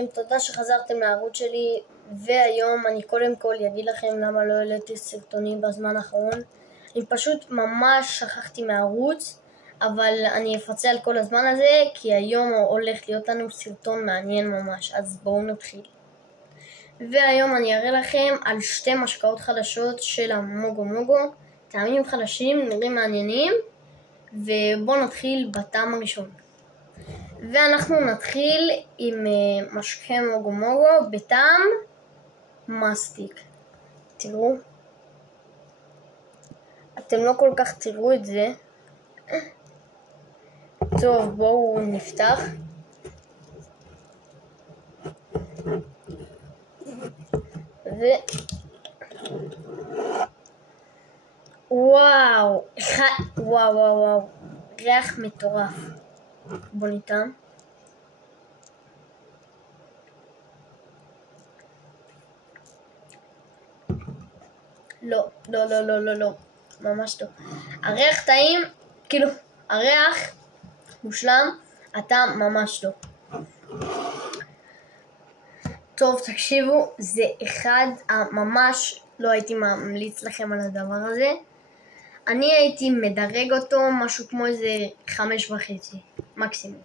תודה שחזרתם לערוץ שלי, והיום אני קודם כל אגיד לכם למה לא העליתי סרטונים בזמן האחרון. אני פשוט ממש שכחתי מהערוץ, אבל אני אפצה על כל הזמן הזה, כי היום הולך להיות לנו סרטון מעניין ממש, אז בואו נתחיל. והיום אני אראה לכם על שתי משקאות חדשות של המוגו מוגו, טעמים חדשים, נראים מעניינים, ובואו נתחיל בטעם הראשון. ואנחנו נתחיל עם משקה מוגו מוגו בטעם מסטיק. תראו, אתם לא כל כך תראו את זה. טוב, בואו נפתח. וואו, וואו, ריח מטורף. בוא ניתן. לא, ממש לא. הריח טעים, כאילו, הריח מושלם, הטעם ממש לא. טוב, תקשיבו, זה אחד, ממש לא הייתי ממליץ לכם על הדבר הזה. אני הייתי מדרג אותו משהו כמו איזה 5.5 מקסימום.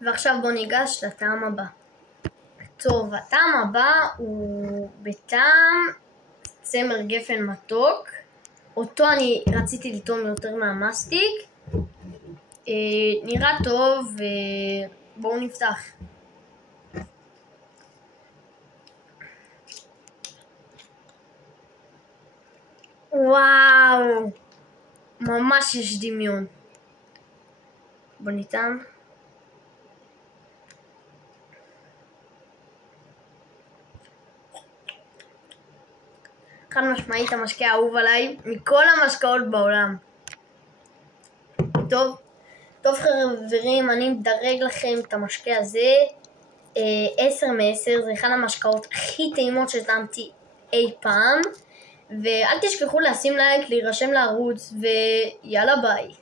ועכשיו בוא ניגש לטעם הבא. טוב, הטעם הבא הוא בטעם צמר גפן מתוק. אותו אני רציתי לטעום יותר מהמסטיק. נראה טוב, ובואו נפתח. וואו, ממש יש דמיון. בוא ניתן. חד משמעית המשקה האהוב עליי מכל המשקאות בעולם. טוב חברים, אני מדרג לכם את המשקה הזה 10 מ-10. זה אחד המשקאות הכי טעימות שטעמתי אי פעם. ואל תשכחו לשים לייק, להירשם לערוץ, ויאללה ביי.